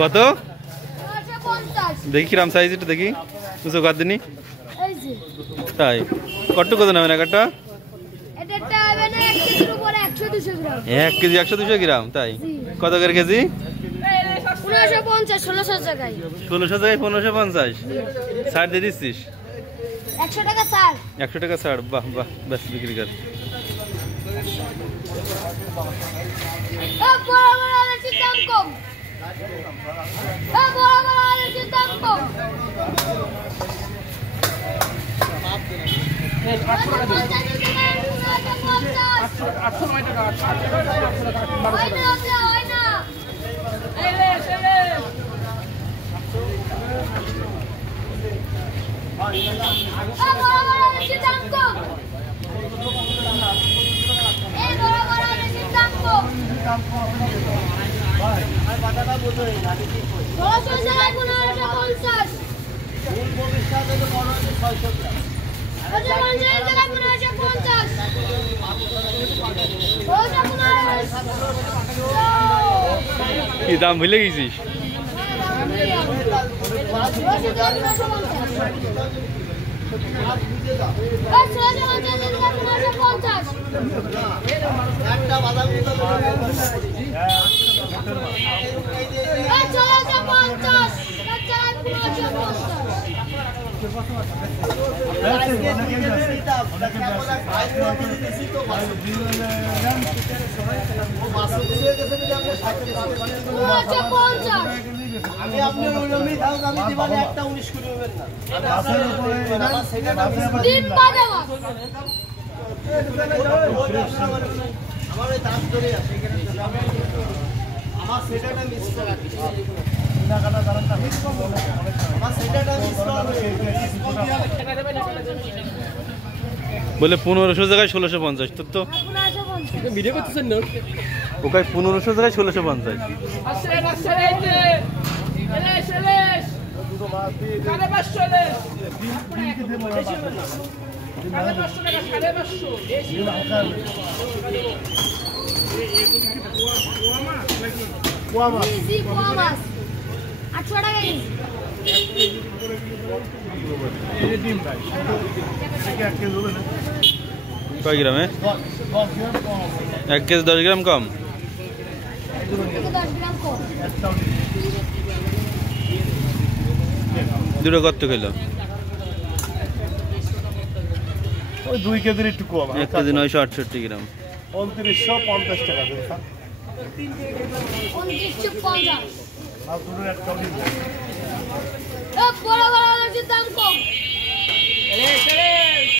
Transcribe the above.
কত দেখি কিরাম সাইজ এটা দেখি বুঝো কত দিনই তাই কত কত নেবেন একটা 1 কেজি 100-200 গ্রাম তাই কত করে কেজি 1550 1600 টাকায় 1550 ছাড় দিয়ে দিচ্ছিস 100 টাকা ছাড় 100 টাকা ছাড় বাহ বাহ বেশ বিক্রি কর দাম কম দাম কম কি দাম ভুলে গেছিস আমি আপনি ওইরকমই দাও আমি দিবানে একটা 19 করে হবেন না আমার ওই দাম ধরে আছে আমার সেটাটা মিস করা না কাটা কারণটা আমার সেটাটা মিস করা বলে 1500 জায়গায় 1650 তোর তো ভিডিও করতেছেন না ওকে 1500 জায়গায় 1650 কয় গ্রামে 1 কেজি 10 গ্রাম কম দুটো কত কিলো ওই 2 কেজির একটু কম 1 কেজি 968 গ্রাম 2950 টাকা দেন স্যার 2950 আর পুরো একটা